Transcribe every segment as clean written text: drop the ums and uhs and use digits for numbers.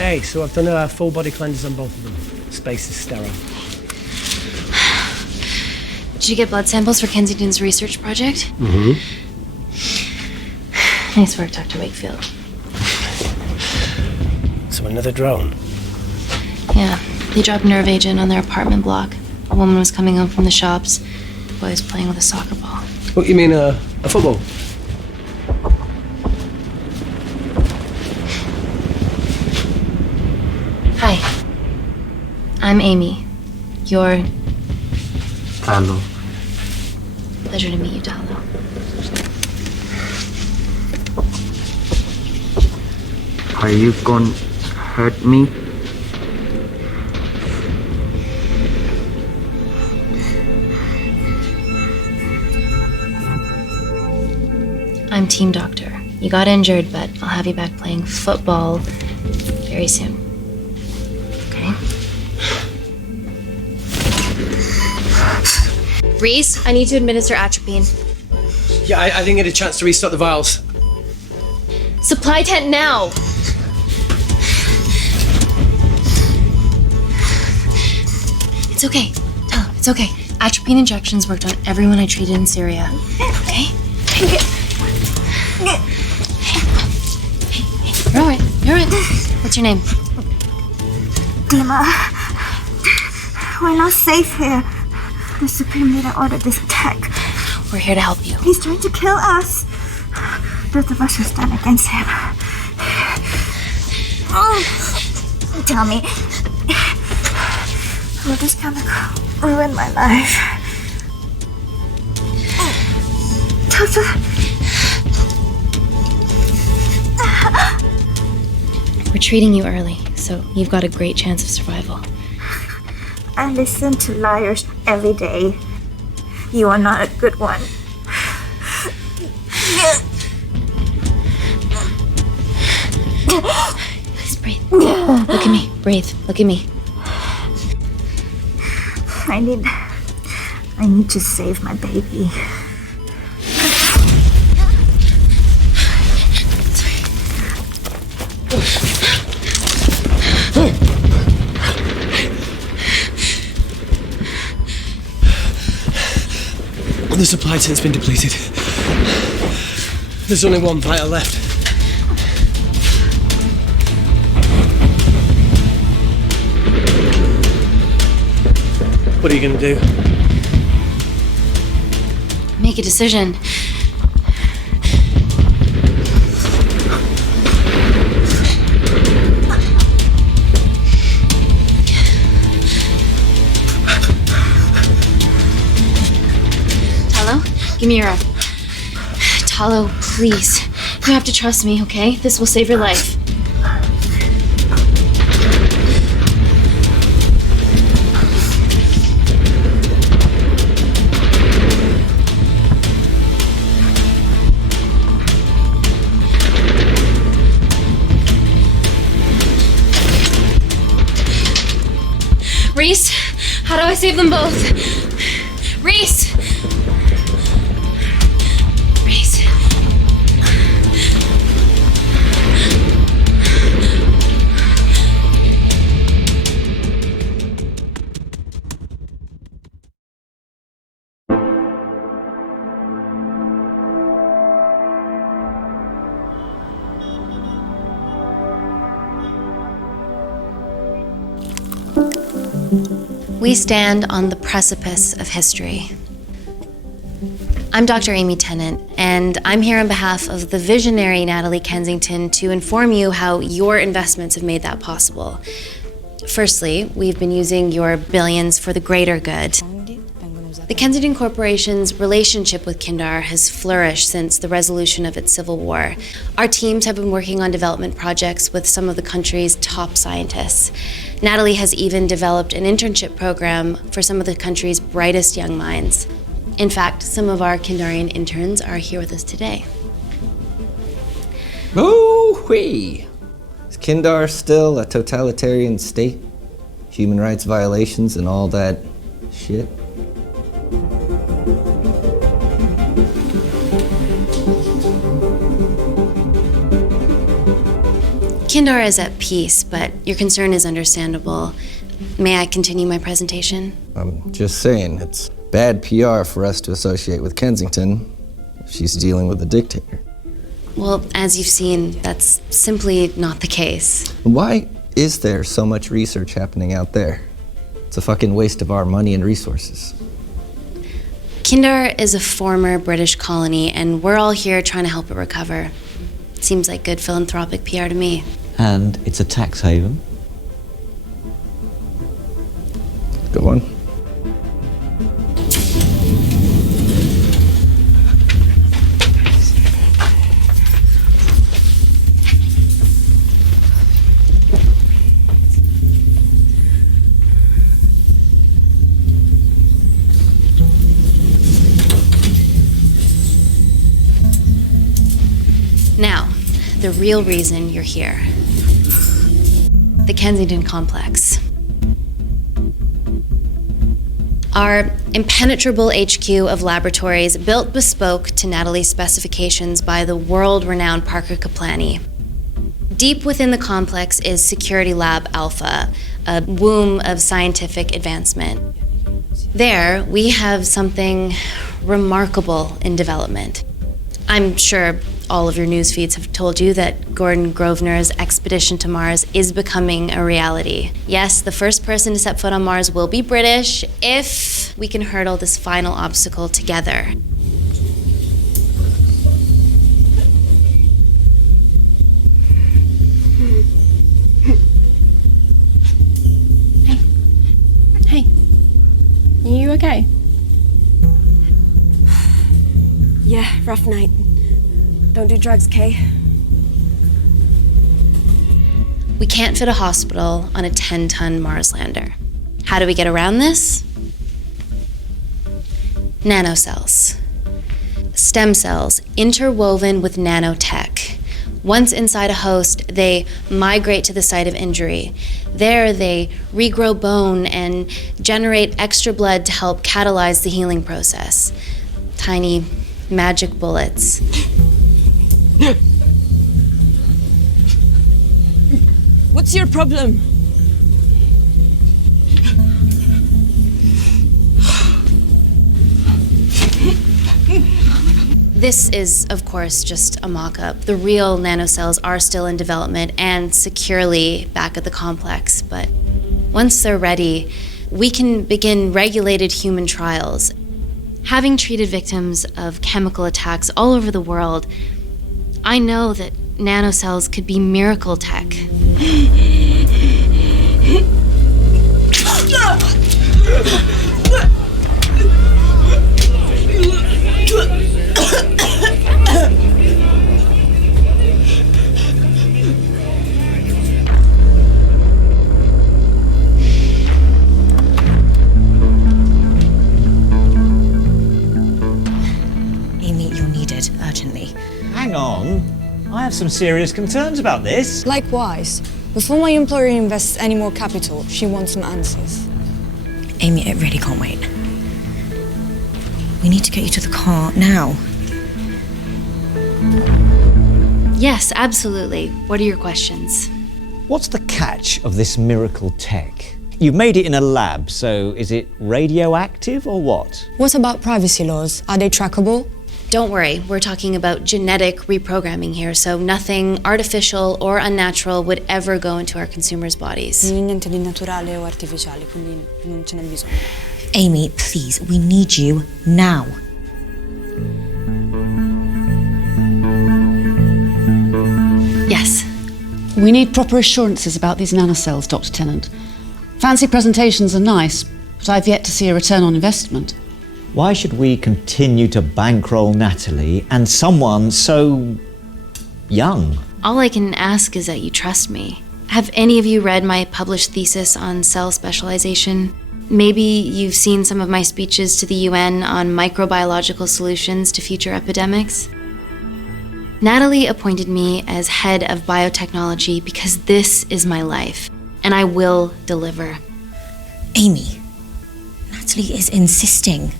Hey, so I've done a full body cleanse on both of them. Space is sterile. Did you get blood samples for Kensington's research project? Mm-hmm. Nice work, Dr. Wakefield. So another drone? Yeah, they dropped nerve agent on their apartment block. A woman was coming home from the shops. The boy was playing with a soccer ball. What, you mean a football? Hi. I'm Amy. You're... Talo. Pleasure to meet you, Talo. Are you gonna hurt me? I'm team doctor. You got injured, but I'll have you back playing football very soon. Okay? Reese, I need to administer atropine. Yeah, I didn't get a chance to restock the vials. Supply tent now! It's okay. Tell him, it's okay. Atropine injections worked on everyone I treated in Syria. Okay? Hey, you're alright. You're alright. What's your name? Dima, we're not safe here. The Supreme Leader ordered this attack. We're here to help you. He's trying to kill us. Both of us will stand against him. Oh, tell me, will this chemical ruin my life? Doctor. We're treating you early, so you've got a great chance of survival. I listen to liars every day. You are not a good one. Please breathe. Look at me. Breathe. Look at me. I need to save my baby. The supply tent's been depleted. There's only one vial left. What are you gonna do? Make a decision. Give me your arm. Talo, please. You have to trust me, okay? This will save your life. Reese, how do I save them both? Reese! We stand on the precipice of history. I'm Dr. Amy Tennant, and I'm here on behalf of the visionary Natalie Kensington to inform you how your investments have made that possible. Firstly, we've been using your billions for the greater good. The Kensington Corporation's relationship with Kindar has flourished since the resolution of its civil war. Our teams have been working on development projects with some of the country's top scientists. Natalie has even developed an internship program for some of the country's brightest young minds. In fact, some of our Kindarian interns are here with us today. Ooh-wee! Is Kindar still a totalitarian state? Human rights violations and all that shit? Kindar is at peace, but your concern is understandable. May I continue my presentation? I'm just saying, it's bad PR for us to associate with Kensington if she's dealing with a dictator. Well, as you've seen, that's simply not the case. Why is there so much research happening out there? It's a fucking waste of our money and resources. Kindar is a former British colony, and we're all here trying to help it recover. Seems like good philanthropic PR to me. And it's a tax haven. Go on. Now, the real reason you're here. The Kensington Complex. Our impenetrable HQ of laboratories built bespoke to Natalie's specifications by the world-renowned Parker Kaplani. Deep within the complex is Security Lab Alpha, a womb of scientific advancement. There, we have something remarkable in development. I'm sure all of your news feeds have told you that Gordon Grosvenor's expedition to Mars is becoming a reality. Yes, the first person to set foot on Mars will be British if we can hurdle this final obstacle together. Hey. Are you okay? Yeah, rough night. Don't do drugs, Kay. We can't fit a hospital on a 10-ton Mars lander. How do we get around this? Nanocells. Stem cells interwoven with nanotech. Once inside a host, they migrate to the site of injury. There, they regrow bone and generate extra blood to help catalyze the healing process. Tiny magic bullets. What's your problem? This is, of course, just a mock-up. The real nanocells are still in development and securely back at the complex, but once they're ready, we can begin regulated human trials. Having treated victims of chemical attacks all over the world, I know that nanocells could be miracle tech. Amy, you're needed urgently. Hang on. I have some serious concerns about this. Likewise. Before my employer invests any more capital, she wants some answers. Amy, it really can't wait. We need to get you to the car now. Yes, absolutely. What are your questions? What's the catch of this miracle tech? You've made it in a lab, so is it radioactive or what? What about privacy laws? Are they trackable? Don't worry, we're talking about genetic reprogramming here, so nothing artificial or unnatural would ever go into our consumers' bodies. Niente di naturale o artificiale, quindi non ce n'è bisogno. Amy, please, we need you now. Yes. We need proper assurances about these nanocells, Dr. Tennant. Fancy presentations are nice, but I've yet to see a return on investment. Why should we continue to bankroll Natalie and someone so young? All I can ask is that you trust me. Have any of you read my published thesis on cell specialization? Maybe you've seen some of my speeches to the UN on microbiological solutions to future epidemics? Natalie appointed me as head of biotechnology because this is my life, and I will deliver. Amy, Natalie is insisting.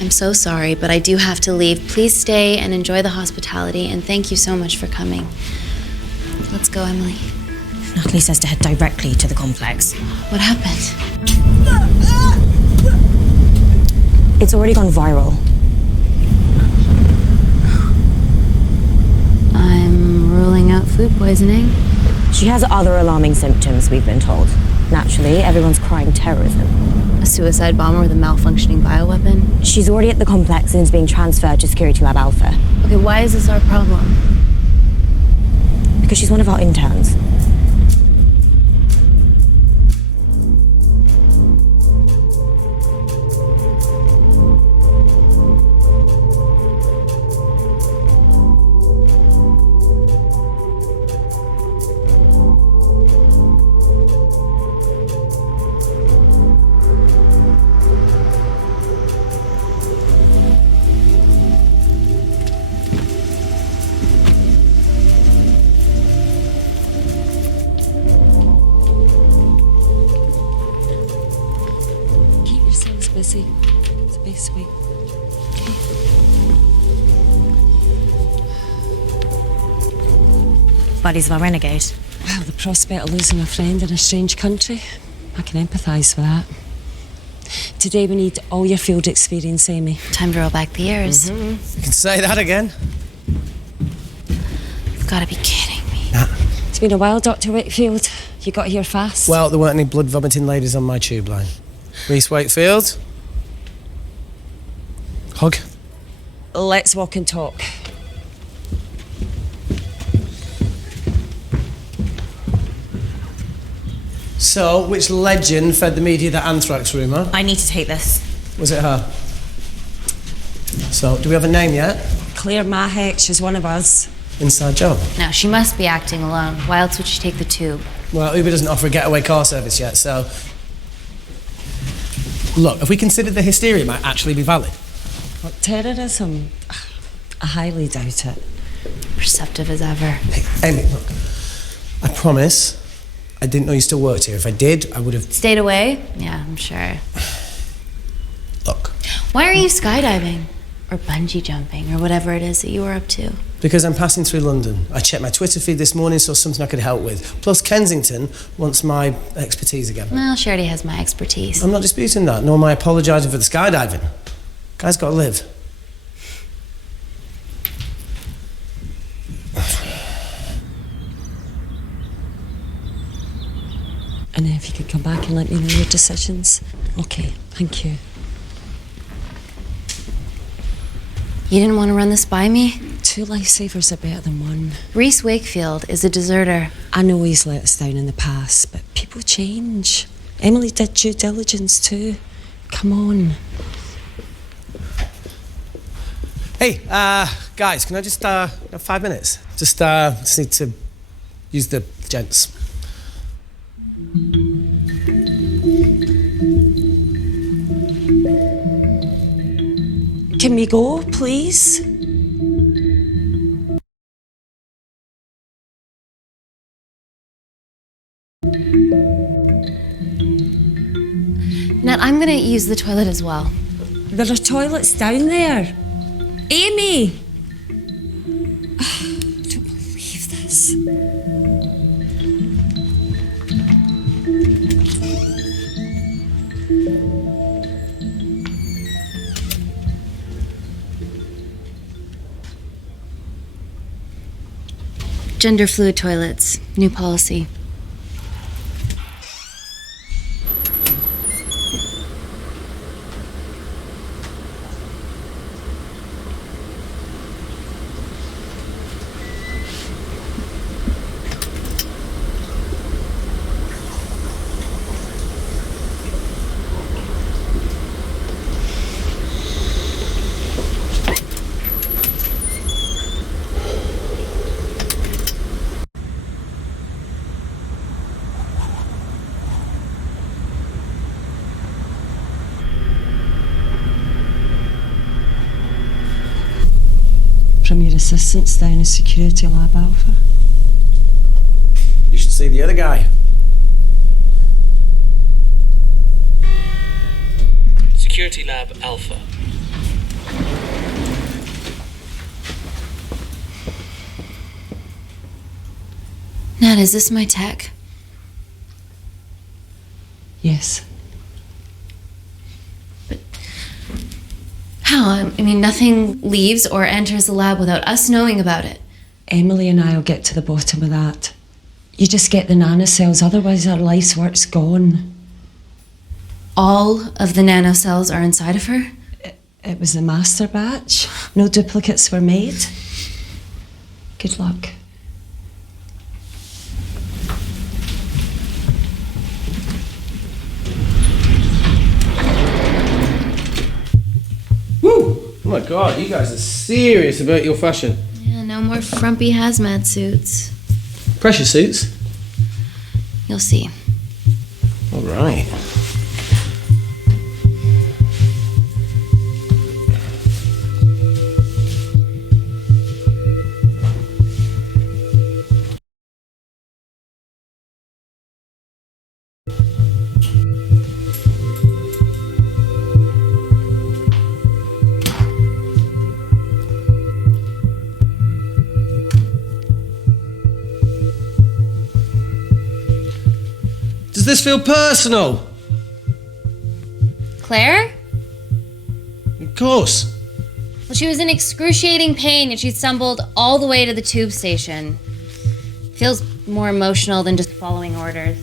I'm so sorry, but I do have to leave. Please stay and enjoy the hospitality, and thank you so much for coming. Let's go, Emily. Natalie says to head directly to the complex. What happened? It's already gone viral. I'm ruling out food poisoning. She has other alarming symptoms, we've been told. Naturally, everyone's crying terrorism. A suicide bomber with a malfunctioning bioweapon? She's already at the complex and is being transferred to Security Lab Alpha. Okay, why is this our problem? Because she's one of our interns. Busy. It's the best way. Buddies of a renegade. Well, the prospect of losing a friend in a strange country, I can empathise with that. Today we need all your field experience, Amy. Time to roll back the years. You can say that again. You've got to be kidding me. Nah. It's been a while, Dr. Wakefield. You got here fast. Well, there weren't any blood-vomiting ladies on my tube line. Reese Wakefield. Hug. Let's walk and talk. So, which legend fed the media that anthrax rumour? I need to take this. Was it her? So, do we have a name yet? Claire Mahek, she's one of us. Inside job. No, she must be acting alone. Why else would she take the tube? Well, Uber doesn't offer a getaway car service yet, so... Look, if we considered the hysteria might actually be valid. What, terrorism? I highly doubt it. Perceptive as ever. Hey, Amy, look. I promise I didn't know you still worked here. If I did, I would have... Stayed away? Yeah, I'm sure. Look. Why are you skydiving? Or bungee jumping, or whatever it is that you were up to? Because I'm passing through London. I checked my Twitter feed this morning, saw something I could help with. Plus, Kensington wants my expertise again. Well, she already has my expertise. I'm not disputing that, nor am I apologising for the skydiving. Guy's got to live. And if you could come back and let me know your decisions. Okay, thank you. You didn't want to run this by me? 2 lifesavers are better than 1. Reese Wakefield is a deserter. I know he's let us down in the past, but people change. Emily did due diligence too. Come on. Hey, guys, can I just, have 5 minutes? Just need to use the gents. Can we go, please? Nat, I'm gonna use the toilet as well. There are toilets down there. Amy! I don't believe this. Gender fluid toilets, new policy. From your assistants down in Security Lab Alpha. You should see the other guy. Security Lab Alpha. Nat, is this my tech? Yes. How? I mean, nothing leaves or enters the lab without us knowing about it. Emily and I will get to the bottom of that. You just get the nanocells, otherwise our life's work's gone. All of the nanocells are inside of her? It was the master batch. No duplicates were made. Good luck. Woo! Oh my god, you guys are serious about your fashion. Yeah, no more frumpy hazmat suits. Pressure suits? You'll see. All right. Does this feel personal? Claire? Of course. Well, she was in excruciating pain and she stumbled all the way to the tube station. Feels more emotional than just following orders.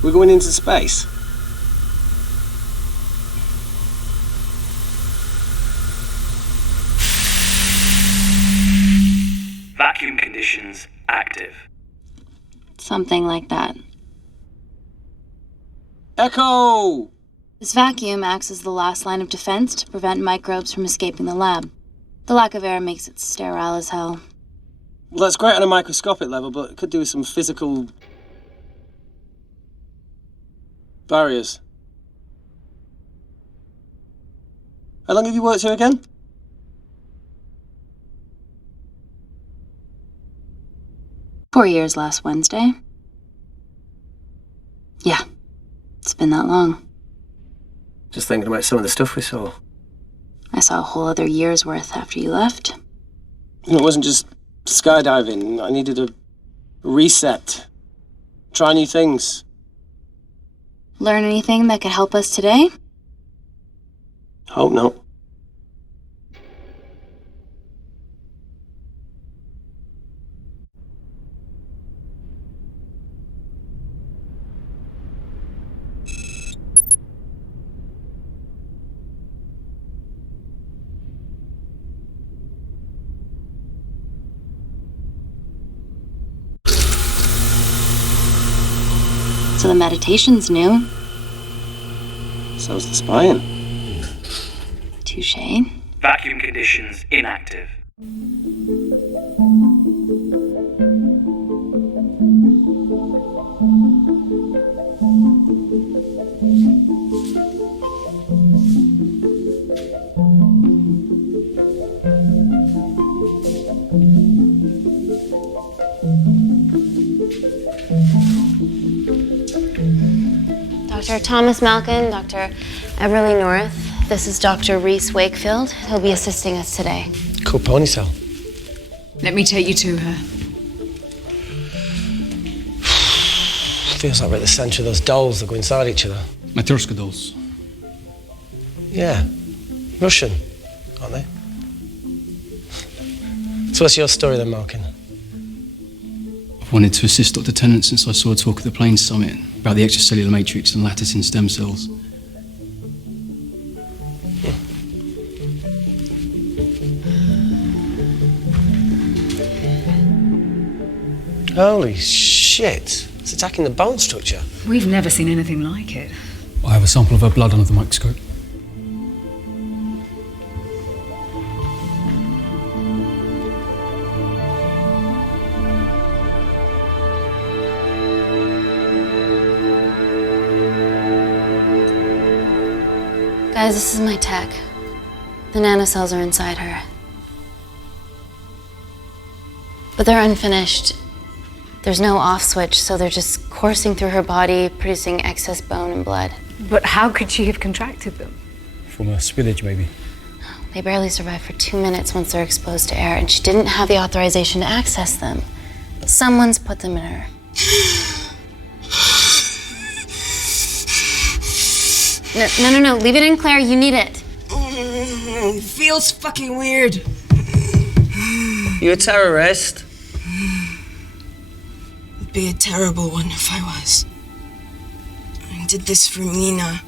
We're going into space. Vacuum conditions active. Something like that. Echo! This vacuum acts as the last line of defense to prevent microbes from escaping the lab. The lack of air makes it sterile as hell. Well, that's great on a microscopic level, but it could do with some physical barriers. How long have you worked here again? "4 years last Wednesday." Yeah, it's been that long. Just thinking about some of the stuff we saw. I saw a whole other year's worth after you left. It wasn't just skydiving. I needed a reset. Try new things. Learn anything that could help us today? Hope not. So the meditation's new. So's the spying. Touché. Vacuum conditions inactive. Dr. Thomas Malkin, Dr. Everly North. This is Dr. Reese Wakefield. He'll be assisting us today. Cool ponytail. Let me take you to her. Feels like we're at the centre of those dolls that go inside each other. Matryoshka dolls. Yeah. Russian, aren't they? So what's your story then, Malkin? I've wanted to assist Dr. Tennant since I saw a talk at the Plains Summit about the extracellular matrix and lattice in stem cells. Holy shit. It's attacking the bone structure. We've never seen anything like it. I have a sample of her blood under the microscope. Guys, this is my tech. The nanocells are inside her. But they're unfinished. There's no off switch, so they're just coursing through her body, producing excess bone and blood. But how could she have contracted them? From a spillage, maybe. They barely survive for 2 minutes once they're exposed to air, and she didn't have the authorization to access them. Someone's put them in her. No. Leave it in, Claire. You need it. It feels fucking weird. You a terrorist? It'd be a terrible one if I was. I did this for Mina.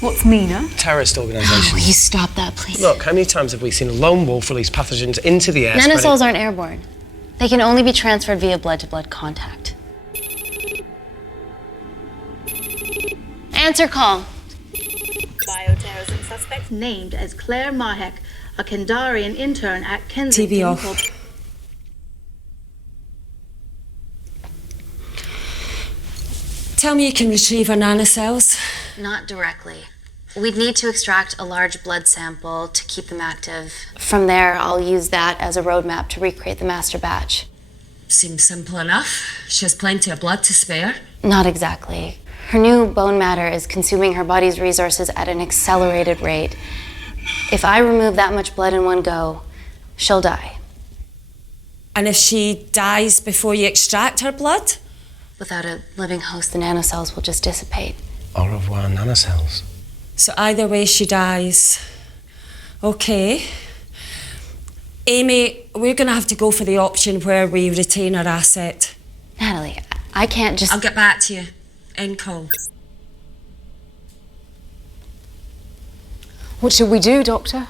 What's Mina? Terrorist organisation. Will you stop that, please? Look, how many times have we seen a lone wolf release pathogens into the air? Nanocells aren't airborne. They can only be transferred via blood-to-blood contact. Answer call. Bioterrorism suspect named as Claire Mahek, a Kandarian intern at Kensington. TV off. Tell me you can retrieve her nanocells. Not directly. We'd need to extract a large blood sample to keep them active. From there, I'll use that as a roadmap to recreate the master batch. Seems simple enough. She has plenty of blood to spare. Not exactly. Her new bone matter is consuming her body's resources at an accelerated rate. If I remove that much blood in one go, she'll die. And if she dies before you extract her blood? Without a living host, the nanocells will just dissipate. Au revoir, nanocells. So either way, she dies. Okay. Amy, we're going to have to go for the option where we retain our asset. Natalie, I can't just... I'll get back to you. End call. What should we do, Doctor?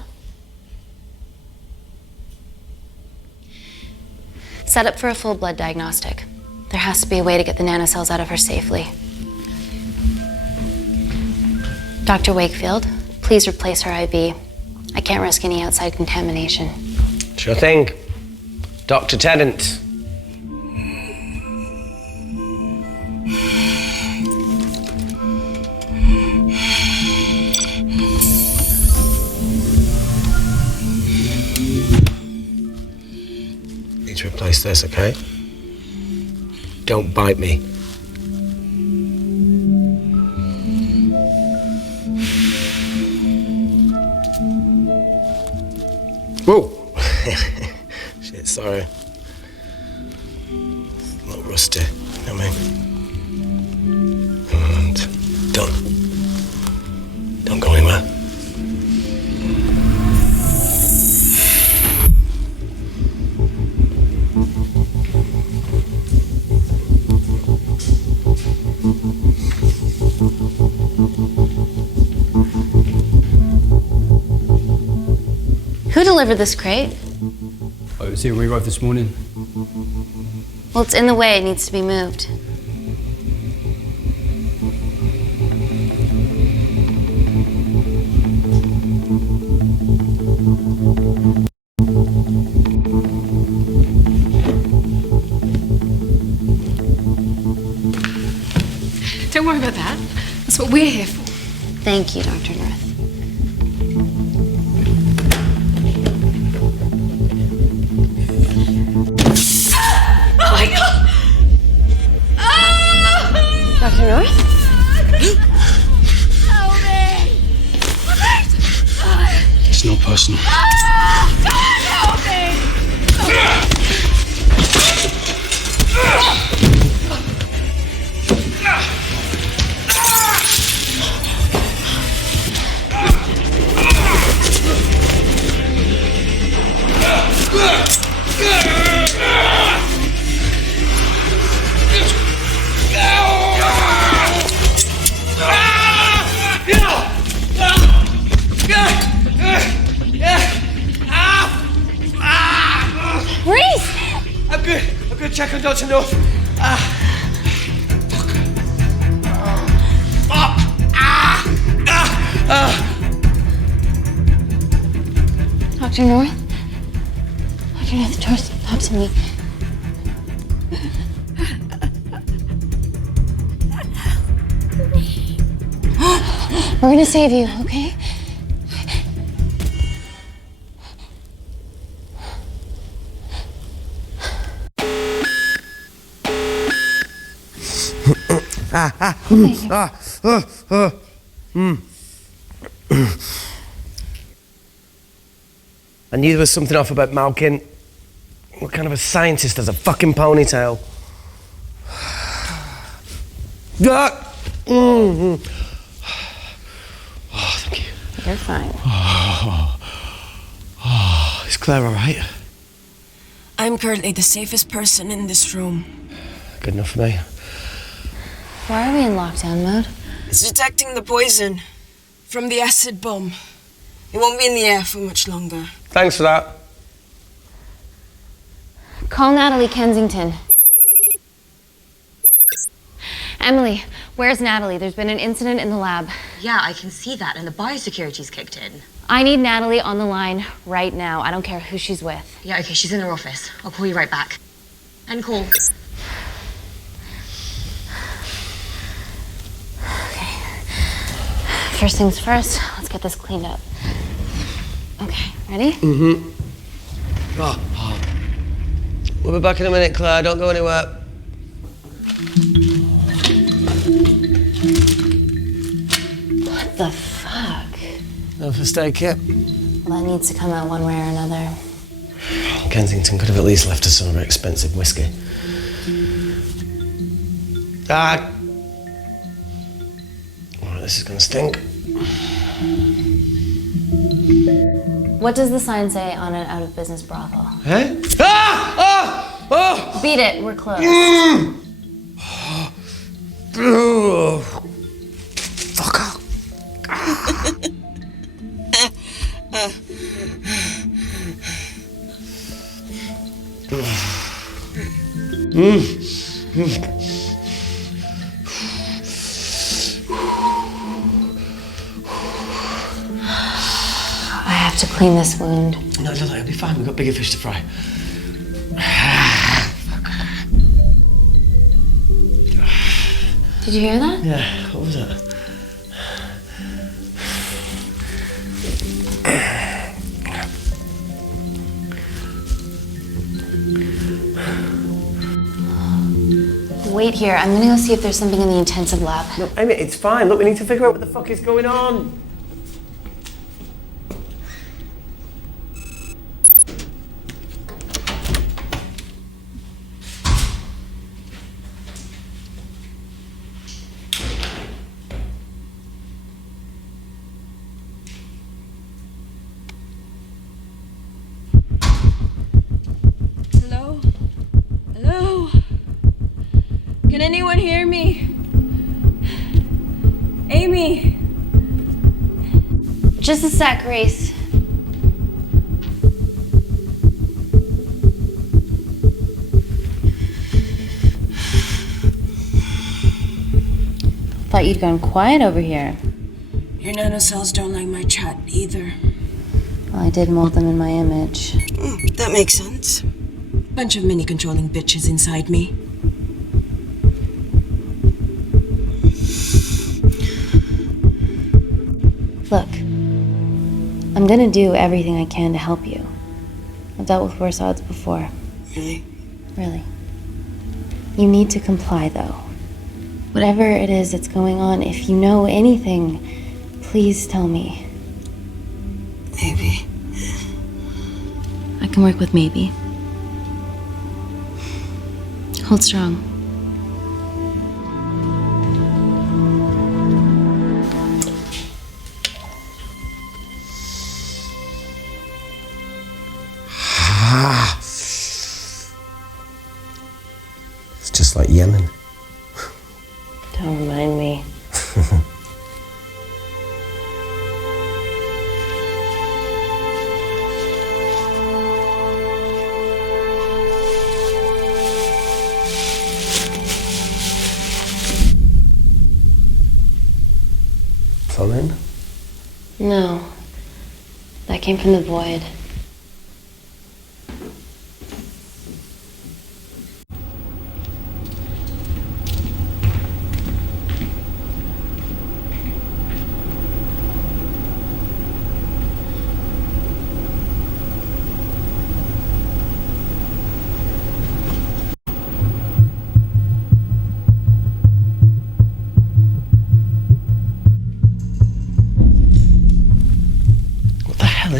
Set up for a full blood diagnostic. There has to be a way to get the nanocells out of her safely. Dr. Wakefield, please replace her IV. I can't risk any outside contamination. Sure thing. Dr. Tennant. Need to replace this, okay? Don't bite me. Whoa! Shit, sorry. A little rusty, you know what I mean? And don't go anywhere. Who delivered this crate? Oh, it was here when we arrived this morning. Well, it's in the way. It needs to be moved. Don't worry about that. That's what we're here for. Thank you, Dr. North. Oh my God! Dr. North? It's not personal. Help me! Reese! I'm good. Check on Dr. North. Dr. North? Dr. North, George, talk to me. We're gonna save you, okay? I knew there was something off about Malkin. What kind of a scientist has a fucking ponytail? Oh, thank you. You're fine. Is Claire all right? I'm currently the safest person in this room. Good enough for me. Why are we in lockdown mode? It's detecting the poison from the acid bomb. It won't be in the air for much longer. Thanks for that. Call Natalie Kensington. Emily, where's Natalie? There's been an incident in the lab. Yeah, I can see that, and the biosecurity's kicked in. I need Natalie on the line right now. I don't care who she's with. Yeah, okay, she's in her office. I'll call you right back. End call. Okay. First things first, let's get this cleaned up. Okay, ready? Mm-hmm. We'll be back in a minute, Claire. Don't go anywhere. What the fuck? No first aid kit. Well, that needs to come out one way or another. Kensington could have at least left us some of her expensive whiskey. Ah! Alright, this is gonna stink. What does the sign say on an out-of-business brothel? Eh? Ah! Ah! Oh! Beat it, we're closed. Fuck off. I have to clean this wound. No, it'll be fine. We've got bigger fish to fry. Did you hear that? Yeah, what was that? Wait here. I'm gonna go see if there's something in the intensive lab. No, Amy, it's fine. Look, we need to figure out what the fuck is going on. Hello? Hello? Can anyone hear me? Amy? Just a sec, Grace. Thought you'd gone quiet over here. Your nanocells don't like my chat either. Well, I did mold them in my image. That makes sense. Bunch of mini-controlling bitches inside me. Look, I'm gonna do everything I can to help you. I've dealt with worse odds before. Really? Really. You need to comply, though. Whatever it is that's going on, if you know anything, please tell me. Maybe. I can work with maybe. Hold strong. It's just like Yemen. Don't remind me. Phone in? No. That came from the void.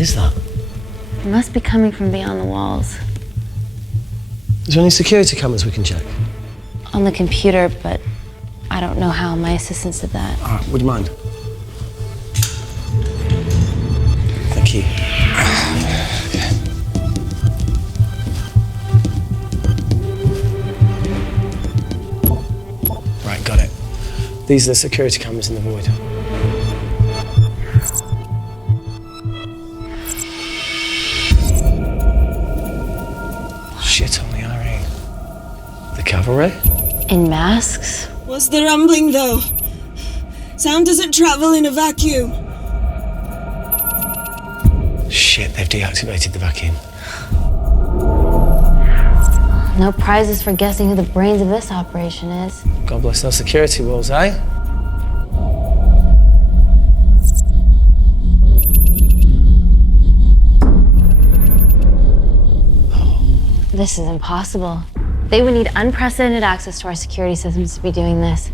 is that? It must be coming from beyond the walls. Is there any security cameras we can check? On the computer, but I don't know how. My assistants did that. All right, would you mind? Thank you. Right, got it. These are the security cameras in the void. Shit on the RE. The cavalry? In masks? What's the rumbling, though? Sound doesn't travel in a vacuum. Shit, they've deactivated the vacuum. No prizes for guessing who the brains of this operation is. God bless those security walls, eh? This is impossible. They would need unprecedented access to our security systems to be doing this.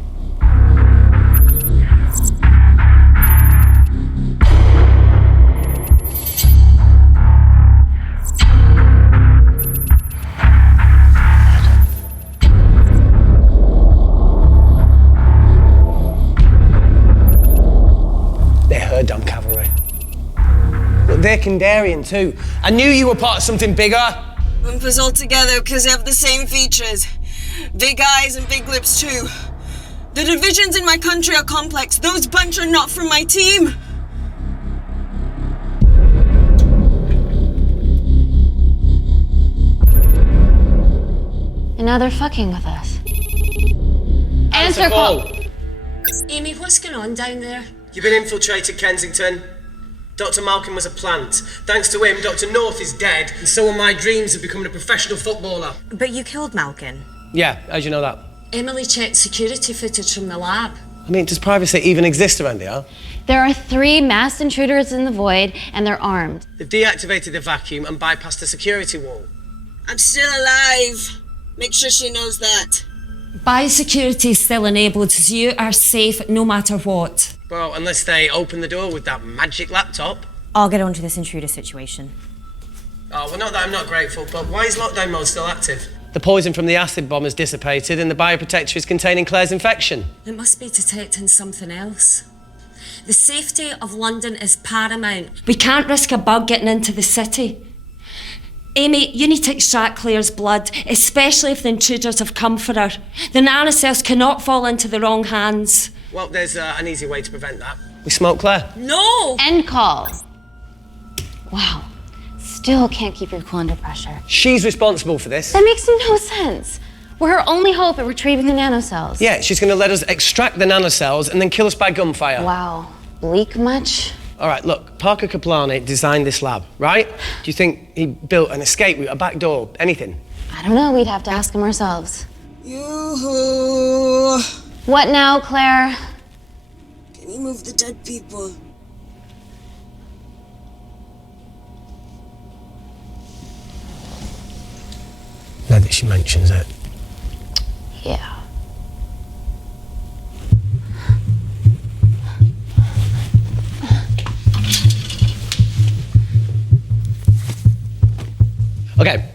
They're her damn cavalry. But they're Kandarian too. I knew you were part of something bigger. Lumpers all together because they have the same features. Big eyes and big lips too. The divisions in my country are complex. Those bunch are not from my team. And now they're fucking with us. Answer call! Amy, what's going on down there? You've been infiltrated, Kensington. Dr. Malcolm was a plant. Thanks to him, Dr. North is dead, and so are my dreams of becoming a professional footballer. But you killed Malkin. Yeah, how'd you know that? Emily checked security footage from the lab. I mean, does privacy even exist around here? There are 3 masked intruders in the void, and they're armed. They've deactivated the vacuum and bypassed the security wall. I'm still alive. Make sure she knows that. Biosecurity is still enabled, so you are safe no matter what. Well, unless they open the door with that magic laptop. I'll get onto this intruder situation. Oh, well, not that I'm not grateful, but why is lockdown mode still active? The poison from the acid bomb has dissipated and the bioprotector is containing Claire's infection. It must be detecting something else. The safety of London is paramount. We can't risk a bug getting into the city. Amy, you need to extract Claire's blood, especially if the intruders have come for her. The nanocells cannot fall into the wrong hands. Well, there's an easy way to prevent that. We smoke Claire. No! End call. Wow. Still can't keep your cool under pressure. She's responsible for this. That makes no sense. We're her only hope at retrieving the nanocells. Yeah, she's going to let us extract the nanocells and then kill us by gunfire. Wow. Bleak much? All right, look, Parker Kaplani designed this lab, right? Do you think he built an escape route, a back door, anything? I don't know. We'd have to ask him ourselves. Yoo-hoo! What now, Claire? Can you move the dead people? Now that she mentions it. Yeah. Okay.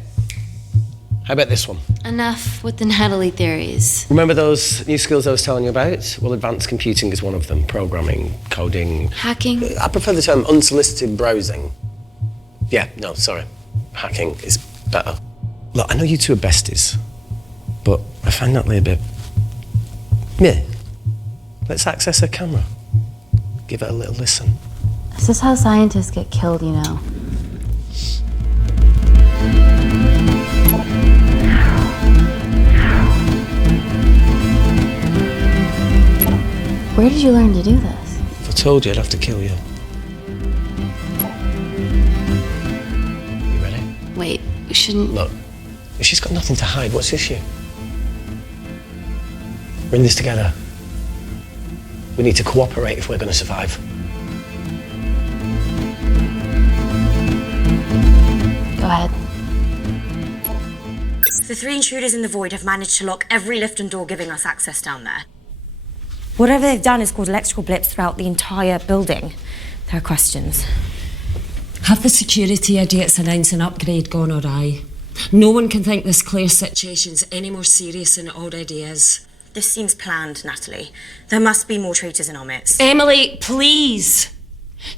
How about this one? Enough with the Natalie theories. Remember those new skills I was telling you about? Well, advanced computing is one of them. Programming, coding. Hacking? I prefer the term unsolicited browsing. Yeah, no, sorry. Hacking is better. Look, I know you two are besties, but I find Natalie a bit... Yeah. Let's access her camera. Give it a little listen. This is how scientists get killed, you know. Where did you learn to do this? If I told you, I'd have to kill you. You ready? Wait, we shouldn't... Look, if she's got nothing to hide, what's the issue? We're in this together. We need to cooperate if we're going to survive. Go ahead. The 3 intruders in the void have managed to lock every lift and door giving us access down there. Whatever they've done has caused electrical blips throughout the entire building. There are questions. Have the security idiots announce an upgrade gone awry? No one can think this Claire situation's any more serious than it already is. This seems planned, Natalie. There must be more traitors in our midst. Emily, please.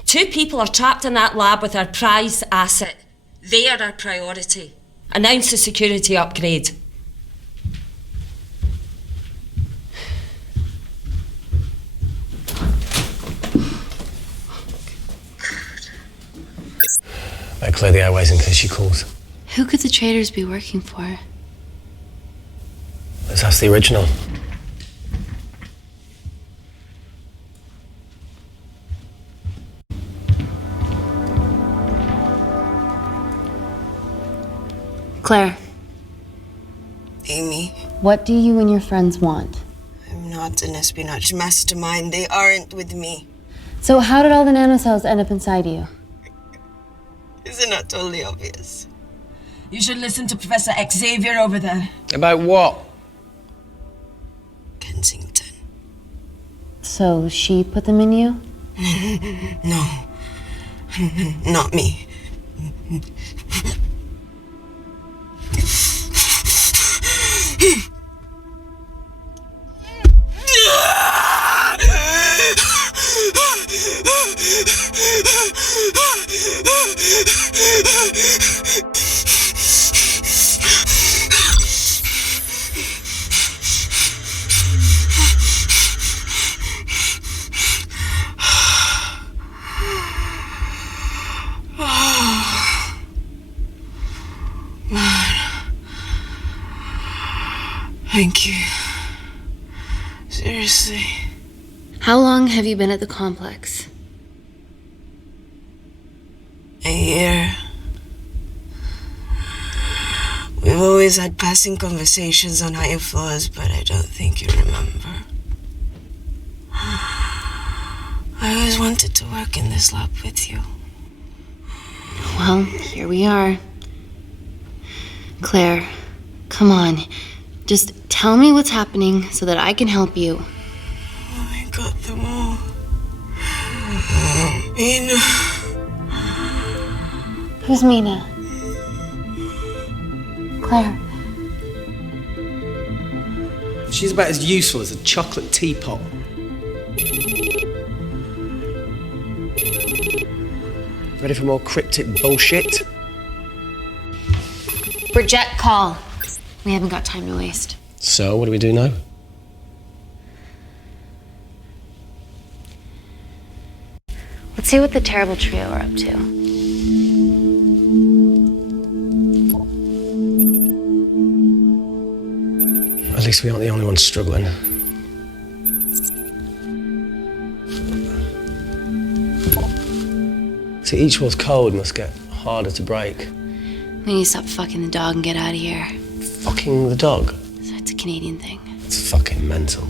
2 people are trapped in that lab with our prized asset. They are our priority. Announce the security upgrade. Better clear the airways in case she calls. Who could the traitors be working for? Let's ask the original. Claire, Amy, what do you and your friends want? I'm not an espionage mastermind. They aren't with me. So how did all the nanocells end up inside you? Isn't that totally obvious? You should listen to Professor Xavier over there. About what? Kensington. So she put them in you? No. Not me. Thank you. Seriously. How long have you been at the complex? A year. We've always had passing conversations on higher floors, but I don't think you remember. I always wanted to work in this lab with you. Well, here we are. Claire, come on. Just tell me what's happening so that I can help you. I got them all. Mina. Who's Mina? Claire. She's about as useful as a chocolate teapot. Ready for more cryptic bullshit? Reject call. We haven't got time to waste. So, what do we do now? Let's see what the terrible trio are up to. At least we aren't the only ones struggling. See, each wall's code must get harder to break. We need to stop fucking the dog and get out of here. Fucking the dog? So it's a Canadian thing. It's fucking mental.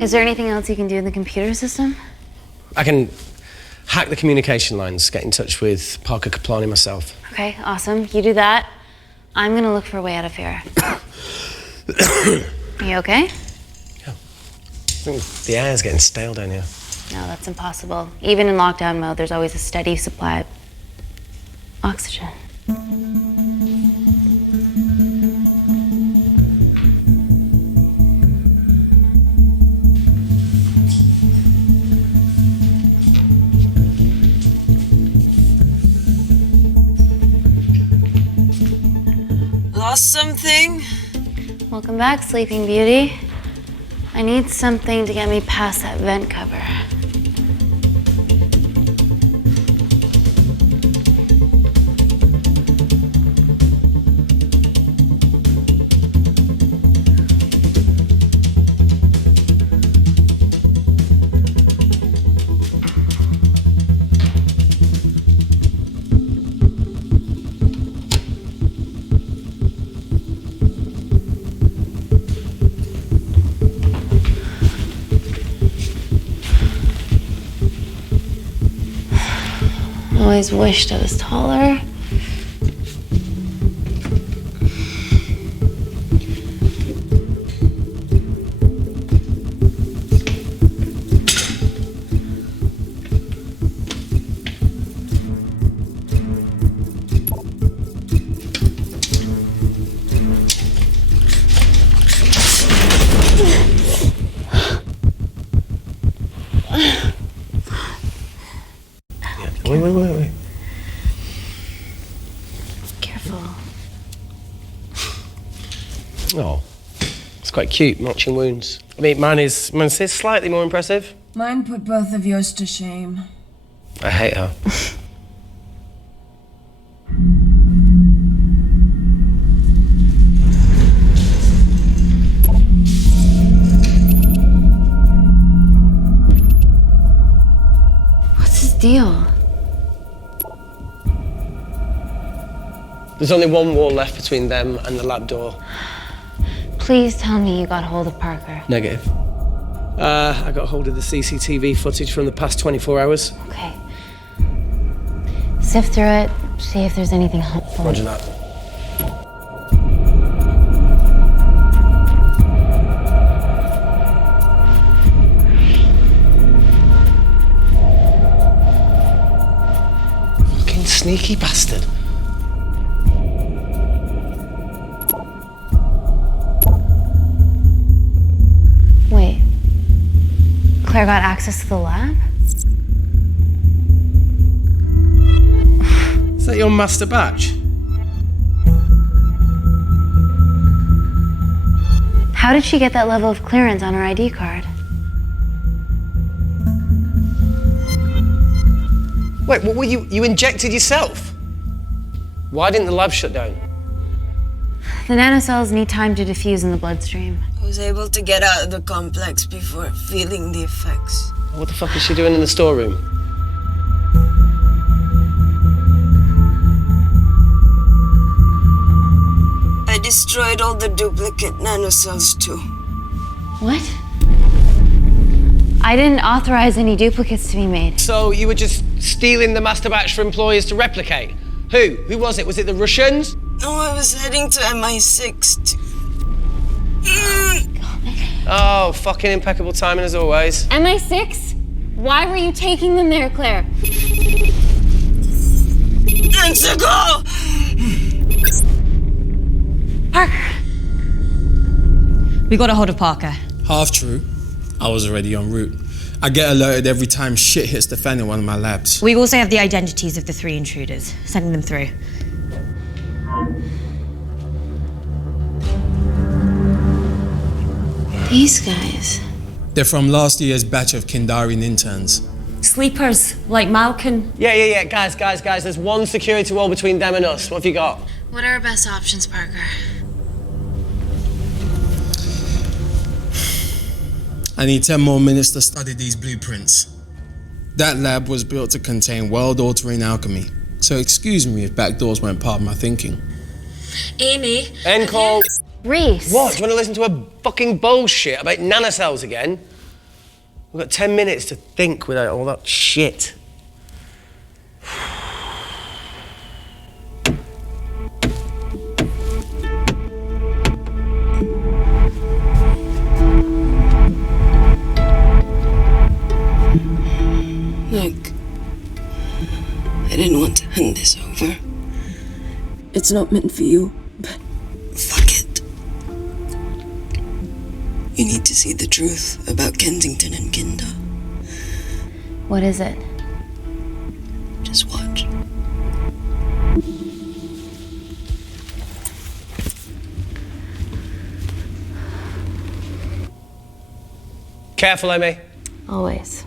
Is there anything else you can do in the computer system? I can hack the communication lines, get in touch with Parker Kaplani myself. Okay, awesome. You do that. I'm gonna look for a way out of here. You okay? Yeah. I think the air's getting stale down here. No, that's impossible. Even in lockdown mode, there's always a steady supply of oxygen. Lost something? Welcome back, Sleeping Beauty. I need something to get me past that vent cover. Always wished I was taller. beautiful. Oh, it's quite cute, matching wounds. I mean, mine's slightly more impressive. Mine put both of yours to shame. I hate her. What's his deal? There's only one wall left between them and the lab door. Please tell me you got hold of Parker. Negative. I got hold of the CCTV footage from the past 24 hours. Okay. Sift through it, see if there's anything helpful. Roger that. Fucking sneaky bastard. Wait. Claire got access to the lab? Is that your master batch? How did she get that level of clearance on her ID card? Wait, what were you injected yourself? Why didn't the lab shut down? The nanocells need time to diffuse in the bloodstream. I was able to get out of the complex before feeling the effects. What the fuck is she doing in the storeroom? I destroyed all the duplicate nanocells too. What? I didn't authorize any duplicates to be made. So you were just stealing the master batch for employers to replicate? Who? Who was it? Was it the Russians? No, I was heading to MI6 Oh, fucking impeccable timing as always. MI6? Why were you taking them there, Claire? Let's go! Parker! We got a hold of Parker. Half true. I was already en route. I get alerted every time shit hits the fan in one of my labs. We also have the identities of the 3 intruders. Sending them through. These guys. They're from last year's batch of Kindarian interns. Sleepers, like Malkin. Yeah. Guys. There's one security wall between them and us. What have you got? What are our best options, Parker? I need 10 more minutes to study these blueprints. That lab was built to contain world-altering alchemy, so excuse me if backdoors weren't part of my thinking. Amy. End call. Reese. What? Do you want to listen to a fucking bullshit about nanocells again? We've got 10 minutes to think without all that shit. Look, I didn't want to hand this over. It's not meant for you, but fuck it. You need to see the truth about Kensington and Kinder. What is it? Just watch. Careful, Amy. Always.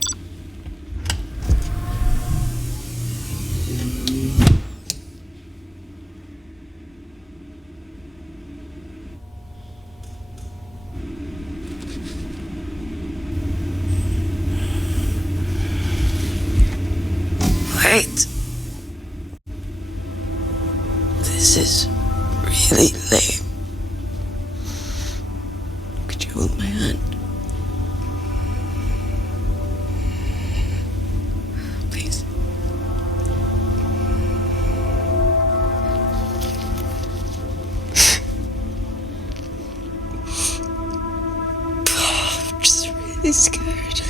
Wait. This is really lame. Could you hold my hand? Please. I'm just really scared.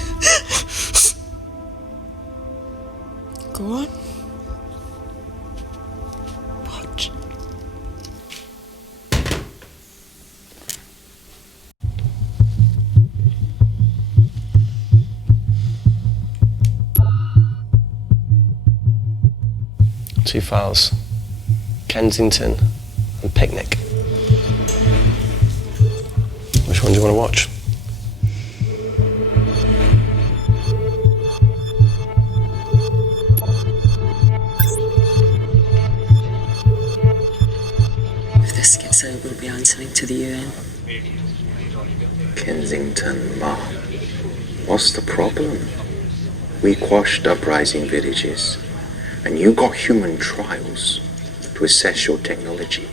Go on. Watch. Two files. Kensington, and Picnic. Which one do you want to watch? If this gets out, we'll be answering to the UN. Kensington, Ma. What's the problem? We quashed uprising villages, and you got human trials to assess your technology.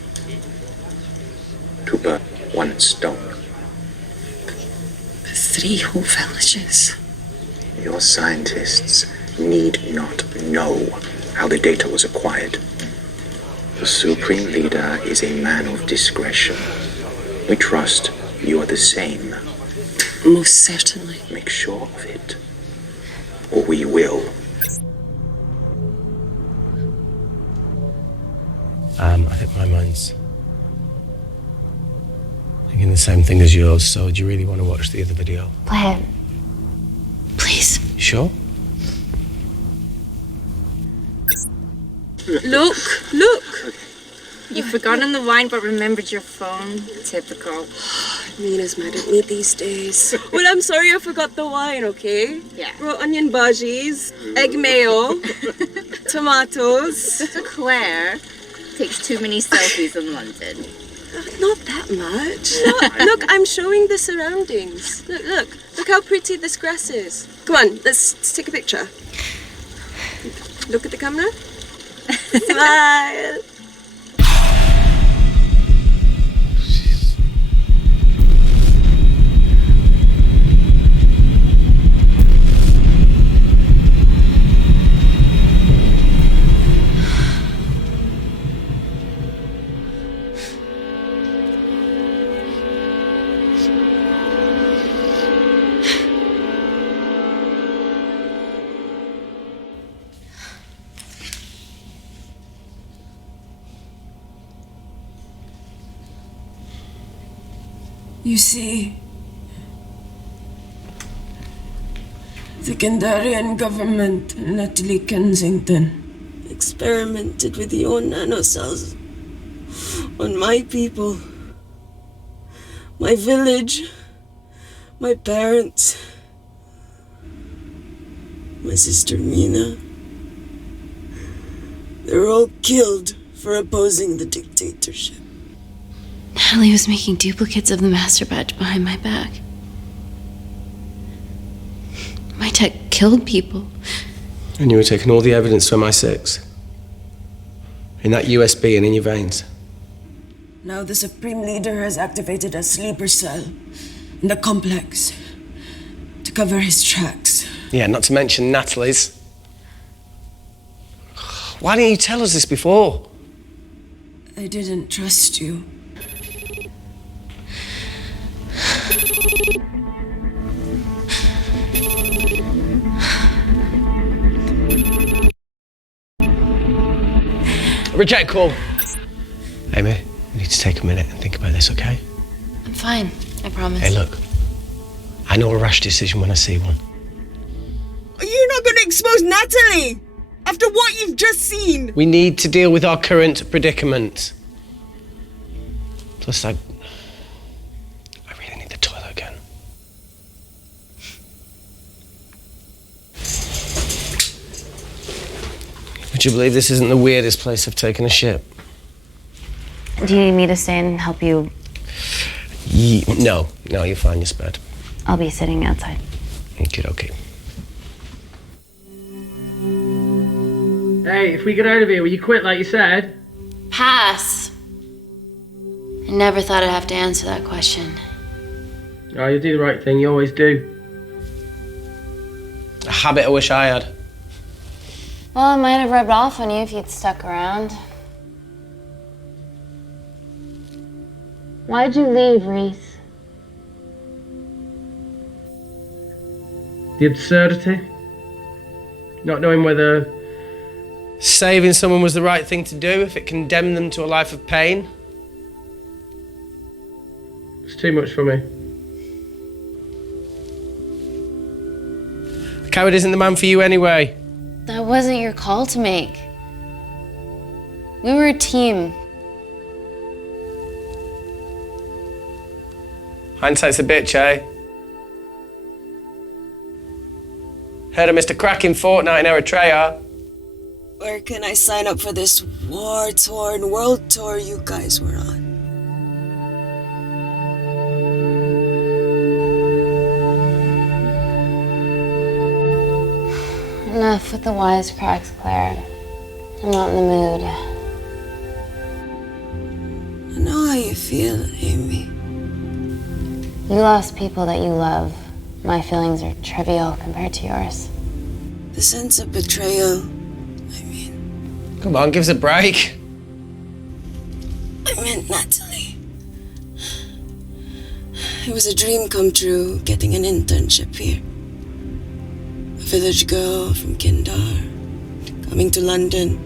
To burn one stone. 3 whole villages. Your scientists need not know how the data was acquired. The Supreme Leader is a man of discretion. We trust you are the same. Most certainly. Make sure of it, or we will. I think my mind's thinking the same thing as yours, so do you really want to watch the other video? Play it. Please. You sure? Look, look! You've forgotten the wine but remembered your phone. Typical. Mina's mad at me these days. Well, I'm sorry I forgot the wine, okay? Yeah. Raw onion bhajis, egg mayo, tomatoes. Claire takes too many selfies in London. Not that much. Look, I'm showing the surroundings. Look how pretty this grass is. Come on, let's take a picture. Look at the camera. Smile. You see, the Kandarian government and Natalie Kensington experimented with your nanocells on my people, my village, my parents, my sister Mina. They were all killed for opposing the dictatorship. Natalie was making duplicates of the master batch behind my back. My tech killed people. And you were taking all the evidence to MI6? In that USB and in your veins? Now the Supreme Leader has activated a sleeper cell in the complex to cover his tracks. Yeah, not to mention Natalie's. Why didn't you tell us this before? I didn't trust you. Reject call. Amy, we need to take a minute and think about this, okay? I'm fine, I promise. Hey, look. I know a rash decision when I see one. Are you not going to expose Natalie? After what you've just seen? We need to deal with our current predicament. Plus, I really need the toilet again. Would you believe this isn't the weirdest place I've taken a shit? Do you need me to stay and help you? No, you're fine, you're spared. I'll be sitting outside. Okay. Hey, if we get out of here, will you quit like you said? Pass. I never thought I'd have to answer that question. Oh, you do the right thing, you always do. A habit I wish I had. Well, it might have rubbed off on you if you'd stuck around. Why'd you leave, Reese? The absurdity. Not knowing whether saving someone was the right thing to do if it condemned them to a life of pain. It's too much for me. A coward isn't the man for you anyway. That wasn't your call to make. We were a team. Hindsight's a bitch, eh? Heard of Mr. Cracking Fortnite in Eritrea? Where can I sign up for this war-torn world tour you guys were on? Enough with the wisecracks, Claire. I'm not in the mood. I know how you feel, Amy. You lost people that you love. My feelings are trivial compared to yours. The sense of betrayal. Come on, give us a break. I meant Natalie. It was a dream come true, getting an internship here. A village girl from Kindar, coming to London,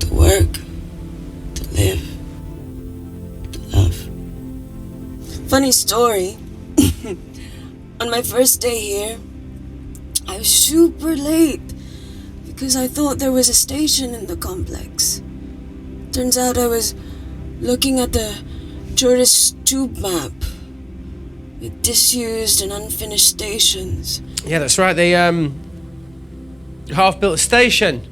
to work, to live, to love. Funny story. On my first day here, I was super late because I thought there was a station in the complex. Turns out I was looking at the tourist tube map with disused and unfinished stations. Yeah, that's right. The half-built station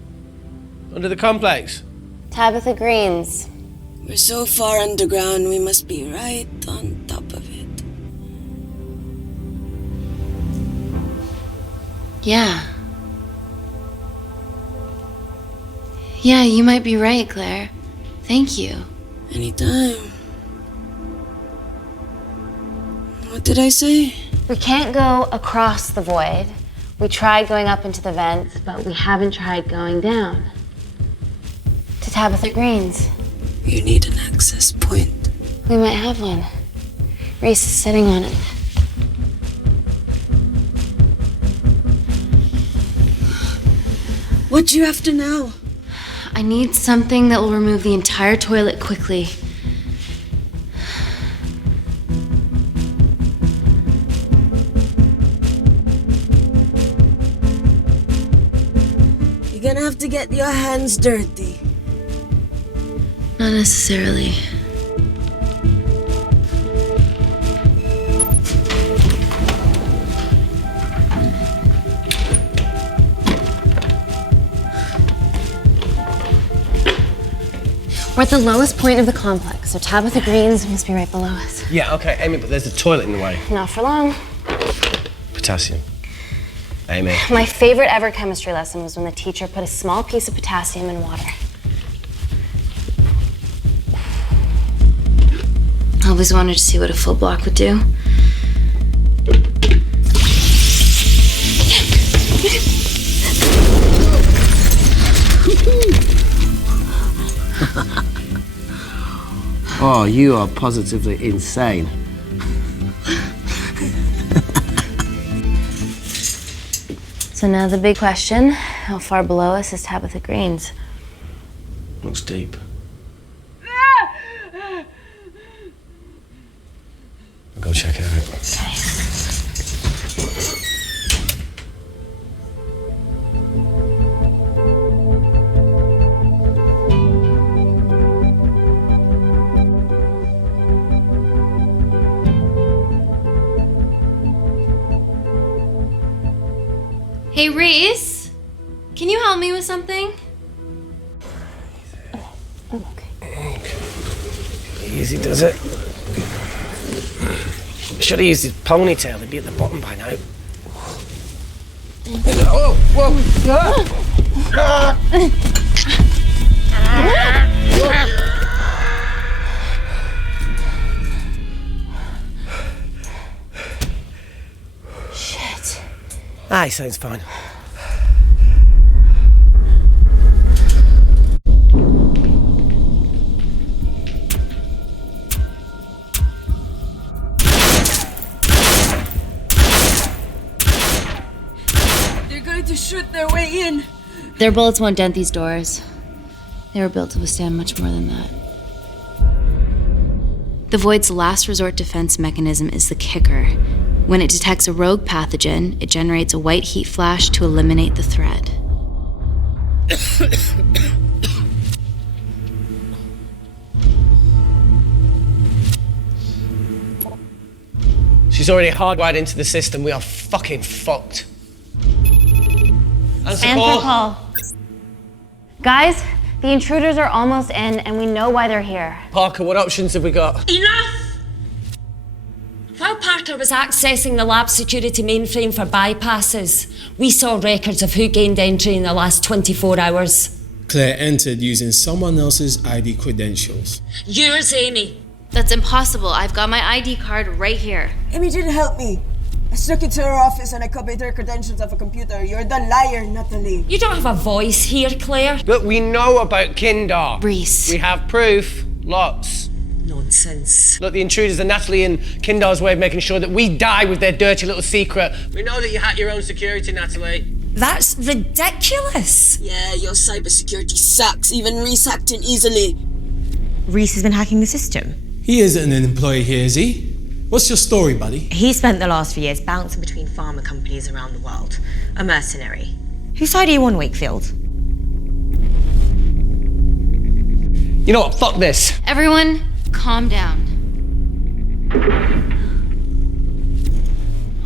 under the complex. Tabitha Green's. We're so far underground, we must be right on top of it. Yeah. Yeah, you might be right, Claire. Thank you. Anytime. What did I say? We can't go across the void. We tried going up into the vents, but we haven't tried going down. To Tabitha Green's. You need an access point. We might have one. Reese is sitting on it. What do you have to know? I need something that will remove the entire toilet quickly. You're gonna have to get your hands dirty. Not necessarily. We're at the lowest point of the complex, so Tabitha Green's must be right below us. Yeah, okay, Amy, but there's a toilet in the way. Not for long. Potassium. Amy. My favorite ever chemistry lesson was when the teacher put a small piece of potassium in water. I always wanted to see what a full block would do. Oh, you are positively insane. So now the big question, how far below us is Tabitha Green's? Looks deep. I'll go check it out. Hey, Reese, can you help me with something? Okay. Easy does it. Should have used his ponytail, he'd be at the bottom by now. Oh, whoa! Shit. He sounds fine. They're going to shoot their way in. Their bullets won't dent these doors. They were built to withstand much more than that. The Void's last resort defense mechanism is the kicker. When it detects a rogue pathogen, it generates a white heat flash to eliminate the threat. She's already hardwired into the system. We are fucking fucked. Answer call. Guys, the intruders are almost in, and we know why they're here. Parker, what options have we got? Enough! While Parker was accessing the lab security mainframe for bypasses, we saw records of who gained entry in the last 24 hours. Claire entered using someone else's ID credentials. Yours, Amy. That's impossible. I've got my ID card right here. Amy didn't help me. I snuck into her office and I copied her credentials off a computer. You're the liar, Natalie. You don't have a voice here, Claire. But we know about Kindar. Reese. We have proof. Lots. Nonsense. Look, the intruders are Natalie and Kindar's way of making sure that we die with their dirty little secret. We know that you hack your own security, Natalie. That's ridiculous. Yeah, your cybersecurity sucks. Even Reese hacked in easily. Reese has been hacking the system. He isn't an employee here, is he? What's your story, buddy? He spent the last few years bouncing between pharma companies around the world. A mercenary. Whose side are you on, Wakefield? You know what? Fuck this. Everyone, calm down.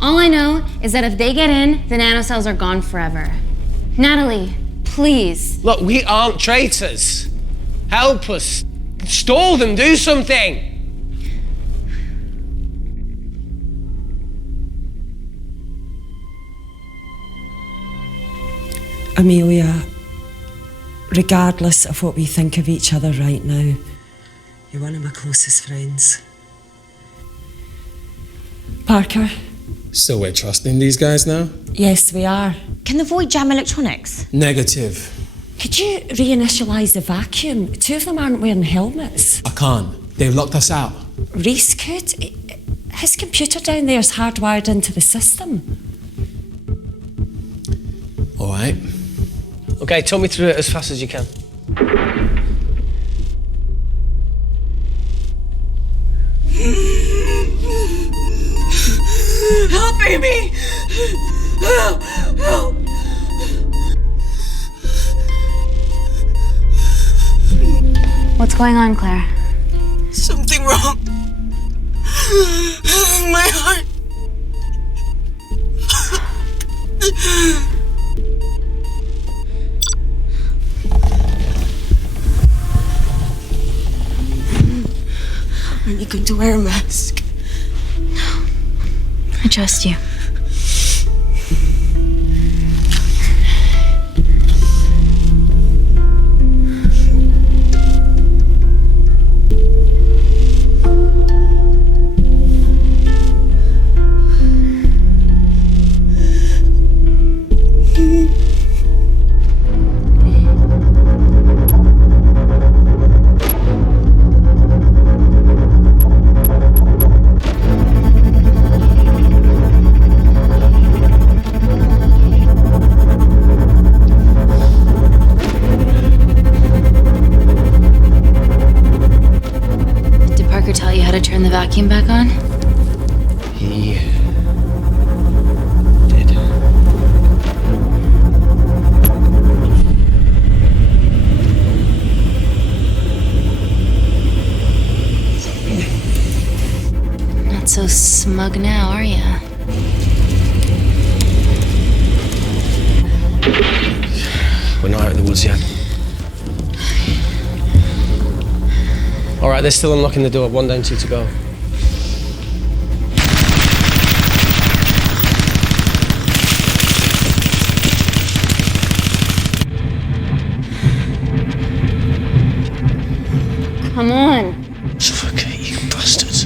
All I know is that if they get in, the nanocells are gone forever. Natalie, please. Look, we aren't traitors. Help us. Stall them. Do something. Amelia, regardless of what we think of each other right now, You're one of my closest friends. Parker? So we're trusting these guys now? Yes, we are. Can the void jam electronics? Negative. Could you reinitialize the vacuum? Two of them aren't wearing helmets. I can't. They've locked us out. Reese could. His computer down there is hardwired into the system. All right. Okay, talk me through it as fast as you can. Help, Amy! Help! Help! What's going on, Claire? Something wrong. My heart. Are you going to wear a mask? No. I trust you. To turn the vacuum back on? He did. Not so smug now, are ya? We're not out of the woods yet. All right, they're still unlocking the door. 1 down, 2 to go. Come on. Suffocate, you bastards.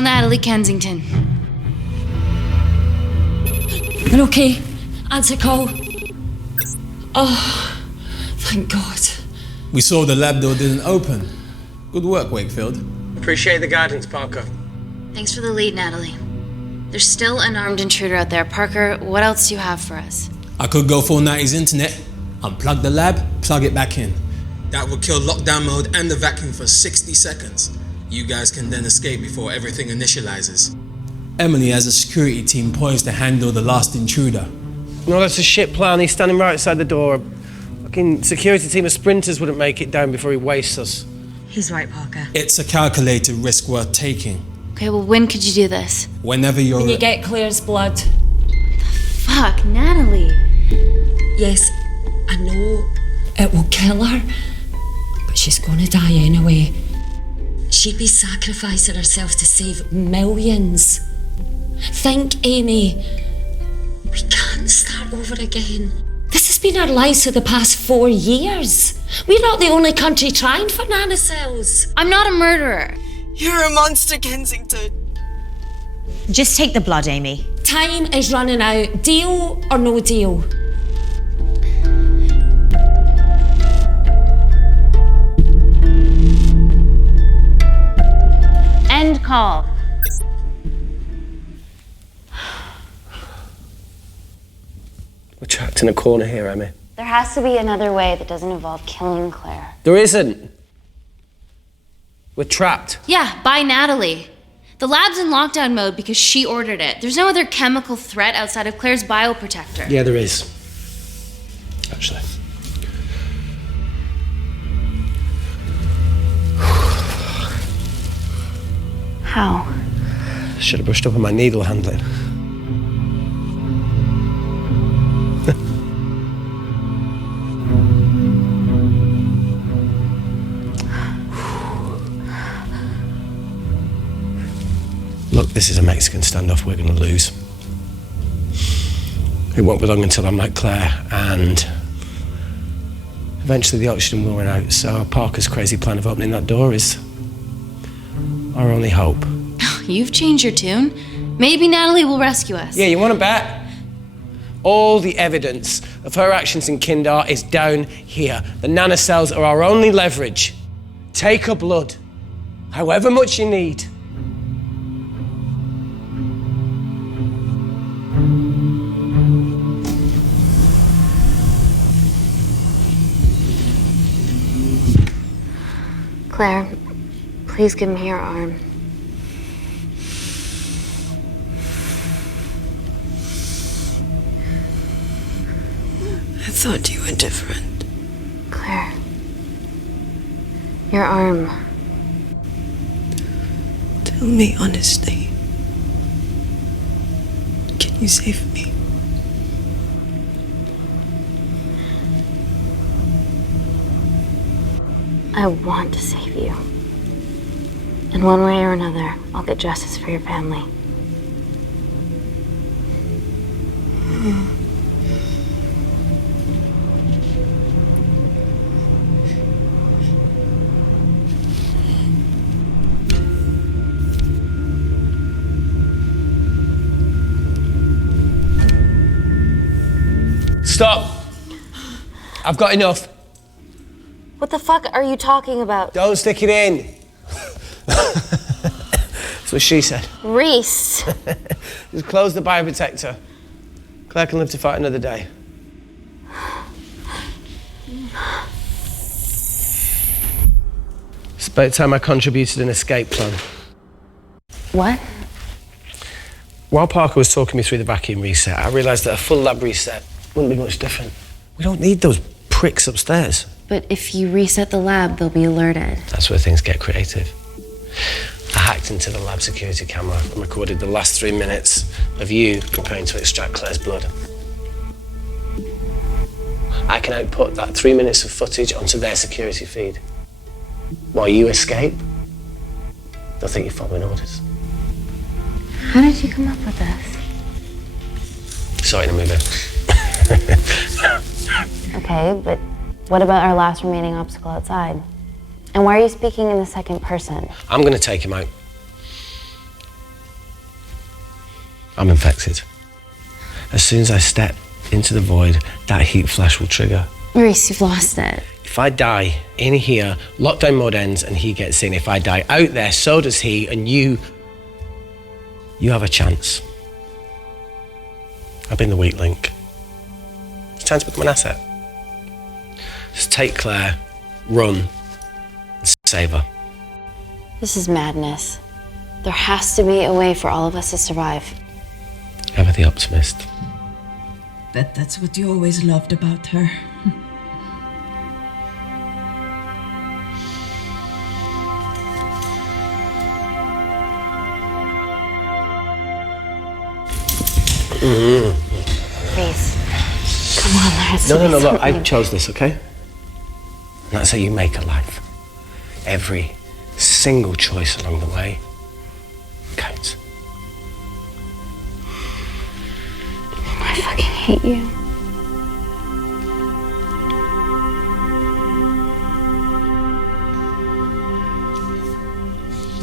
Call Natalie Kensington. You're okay? Answer call. Oh, thank God. We saw the lab door didn't open. Good work, Wakefield. Appreciate the guidance, Parker. Thanks for the lead, Natalie. There's still an armed intruder out there. Parker, what else do you have for us? I could go full 90s internet, unplug the lab, plug it back in. That would kill lockdown mode and the vacuum for 60 seconds. You guys can then escape before everything initializes. Emily has a security team poised to handle the last intruder. No, that's a shit plan. He's standing right outside the door. A fucking security team of sprinters wouldn't make it down before he wastes us. He's right, Parker. It's a calculated risk worth taking. Okay, well, when could you do this? Whenever you're... When you get Claire's blood. Fuck, Natalie. Yes, I know it will kill her, but she's gonna die anyway. She'd be sacrificing herself to save millions. Think, Amy. We can't start over again. This has been our lives for the past 4 years. We're not the only country trying for nanocells. I'm not a murderer. You're a monster, Kensington. Just take the blood, Amy. Time is running out. Deal or no deal? End call. We're trapped in a corner here, Emmy. There has to be another way that doesn't involve killing Claire. There isn't. We're trapped. Yeah, by Natalie. The lab's in lockdown mode because she ordered it. There's no other chemical threat outside of Claire's bioprotector. Yeah, there is. Actually. How? Should have brushed up on my needle handling. Look, this is a Mexican standoff we're going to lose. It won't be long until I'm like Claire, and eventually the oxygen will run out, so Parker's crazy plan of opening that door is our only hope. You've changed your tune. Maybe Natalie will rescue us. Yeah, you want to bet? All the evidence of her actions in Kindar is down here. The nanocells are our only leverage. Take her blood, however much you need. Claire, please give me your arm. I thought you were different. Claire. Your arm. Tell me honestly. Can you save me? I want to save you. In one way or another, I'll get justice for your family. Stop! I've got enough. What the fuck are you talking about? Don't stick it in. That's what she said. Reese. Just close the bioprotector. Claire can live to fight another day. It's about time I contributed an escape plan. What? While Parker was talking me through the vacuum reset, I realised that a full lab reset wouldn't be much different. We don't need those pricks upstairs. But if you reset the lab, they'll be alerted. That's where things get creative. I hacked into the lab security camera and recorded the last 3 minutes of you preparing to extract Claire's blood. I can output that 3 minutes of footage onto their security feed. While you escape, they'll think you're following orders. How did you come up with this? Sorry to move it. Okay, but what about our last remaining obstacle outside? And why are you speaking in the second person? I'm going to take him out. I'm infected. As soon as I step into the void, that heat flash will trigger. Maurice, you've lost it. If I die in here, lockdown mode ends and he gets in. If I die out there, so does he, and you have a chance. I've been the weak link. It's time to become an asset. Just take Claire, run, and save her. This is madness. There has to be a way for all of us to survive. Ever the optimist. That's what you always loved about her. Please. Come on, there has to be No, look, something. I chose this, okay? And that's how you make a life. Every single choice along the way counts. I fucking hate you.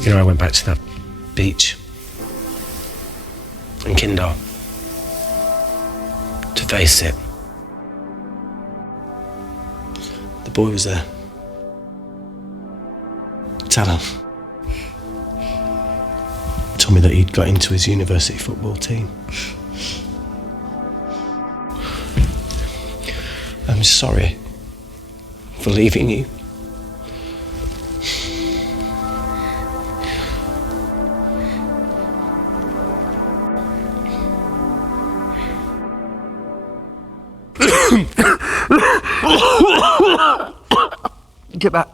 You know, I went back to that beach in Kindar to face it. The boy was there. Talon told me that he'd got into his university football team. I'm sorry for leaving you. Get back.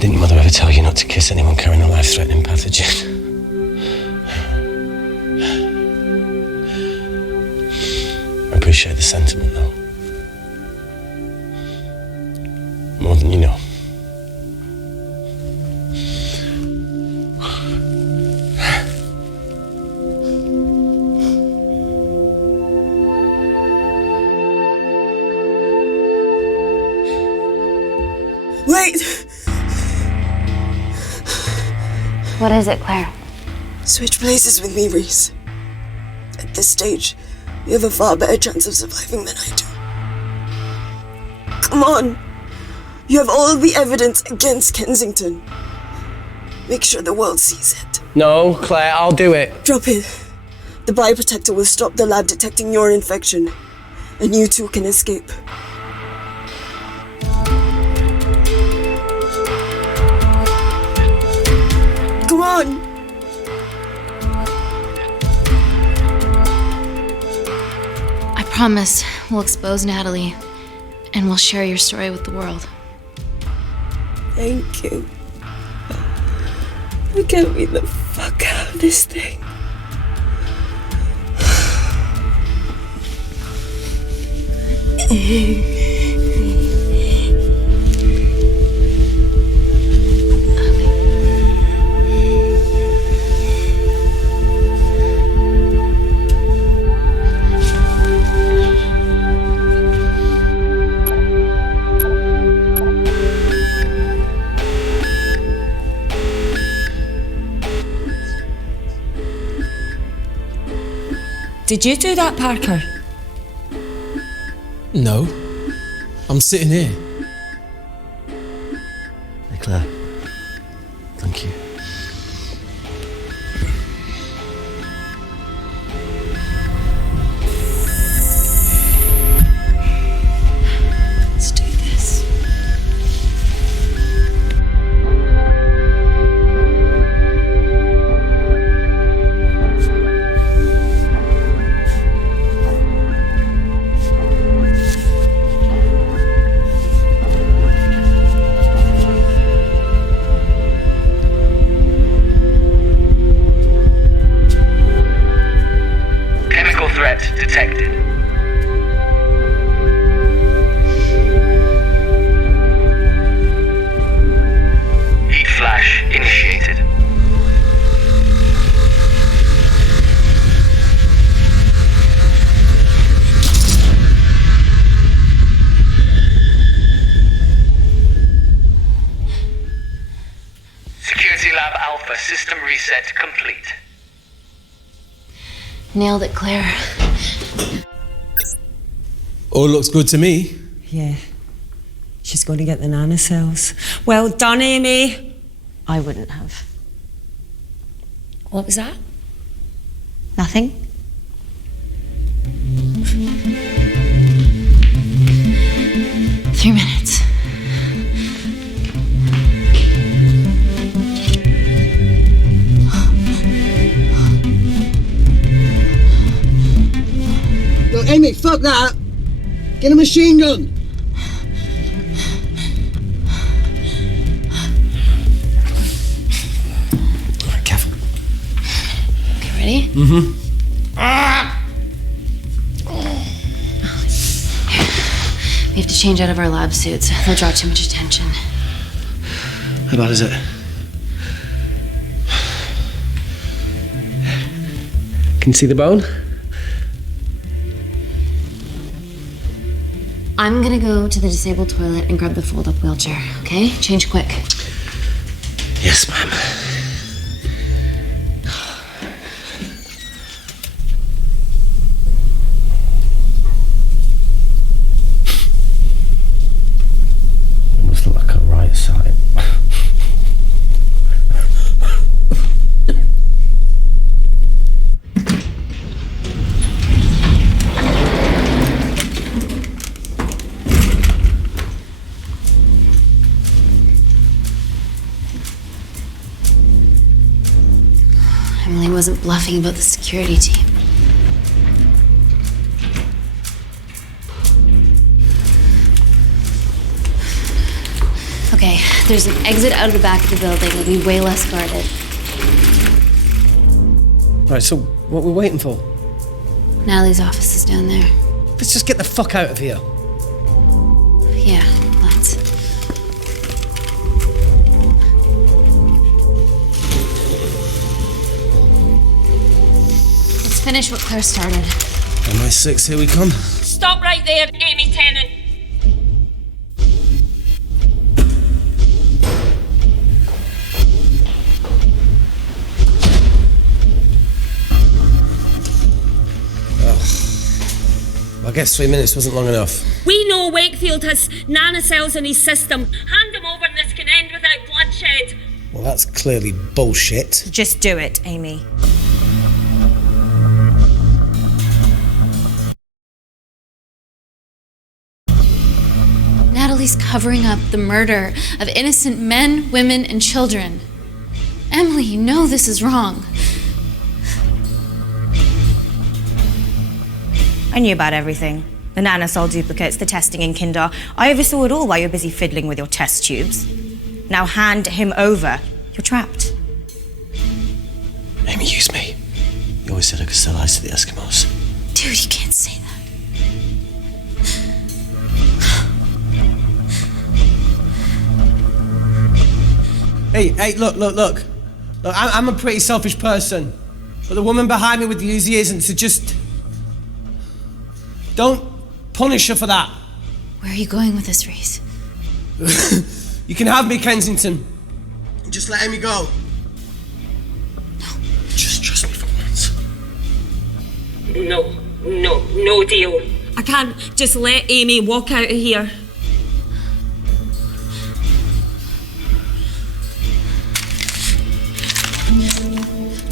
Didn't your mother ever tell you not to kiss anyone carrying a life-threatening pathogen? I appreciate the sentiment, though. More than you know. Wait! What is it, Claire? Switch places with me, Reese. At this stage, you have a far better chance of surviving than I do. Come on! You have all the evidence against Kensington. Make sure the world sees it. No, Claire, I'll do it. Drop it. The bioprotector will stop the lab detecting your infection, and you two can escape. Come on! I promise we'll expose Natalie, and we'll share your story with the world. Thank you. Get me the fuck out of this thing. Did you do that, Parker? No. I'm sitting here. Hey, Claire. Thank you. Let's do this. Security Lab Alpha system reset complete. Nailed it, Claire. All looks good to me. Yeah. She's going to get the nanocells. Well done, Amy. I wouldn't have. What was that? Nothing? Three minutes. Look, Amy, fuck that! Get a machine gun! Alright, careful. Okay, ready? Mm-hmm. We have to change out of our lab suits. They'll draw too much attention. How bad is it? Can you see the bone? I'm gonna go to the disabled toilet and grab the fold-up wheelchair, okay? Change quick. Yes, ma'am. It must look like a right side. Emily wasn't bluffing about the security team. Okay, there's an exit out of the back of the building. It'll be way less guarded. Right, so what we're waiting for? Natalie's office is down there. Let's just get the fuck out of here. Yeah, let's. Let's finish what Claire started. MI6, here we come. Stop right there, Amy Tennant. I guess 3 minutes wasn't long enough. We know Wakefield has nanocells in his system. Hand him over and this can end without bloodshed. Well, that's clearly bullshit. Just do it, Amy. Natalie's covering up the murder of innocent men, women, and children. Emily, you know this is wrong. I knew about everything. The nanosol duplicates, the testing in Kindar. I oversaw it all while you're busy fiddling with your test tubes. Now hand him over. You're trapped. Amy, use me. You always said I could sell ice to the Eskimos. Dude, you can't say that. Hey, look. Look, I'm a pretty selfish person. But the woman behind me with the Uzi isn't, so just... don't punish her for that. Where are you going with this, Reese? You can have me, Kensington. Just let Amy go. No. Just trust me for once. No deal. I can't just let Amy walk out of here.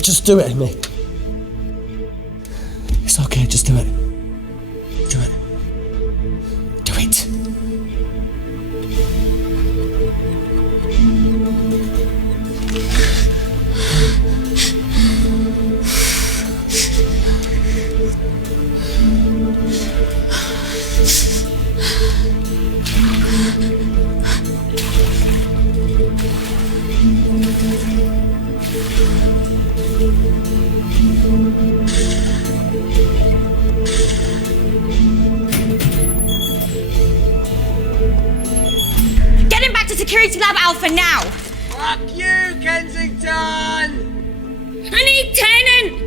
Just do it, Amy. It's okay, just do it. Do it. Do it. Get him back to Security Lab Alpha now! Fuck you, Kensington! I need Tennant!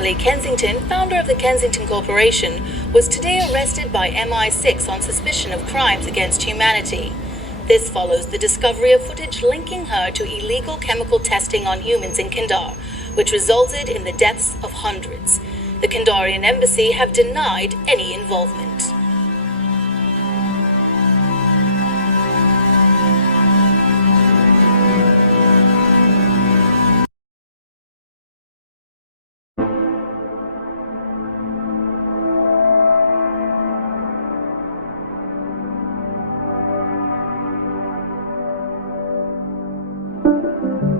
Natalie Kensington, founder of the Kensington Corporation, was today arrested by MI6 on suspicion of crimes against humanity. This follows the discovery of footage linking her to illegal chemical testing on humans in Kindar, which resulted in the deaths of hundreds. The Kindarian embassy have denied any involvement.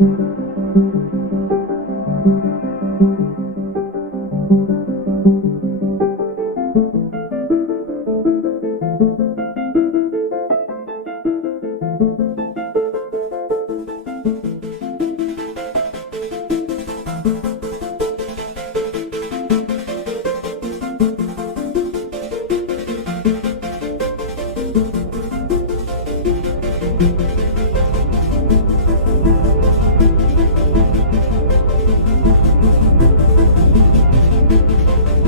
you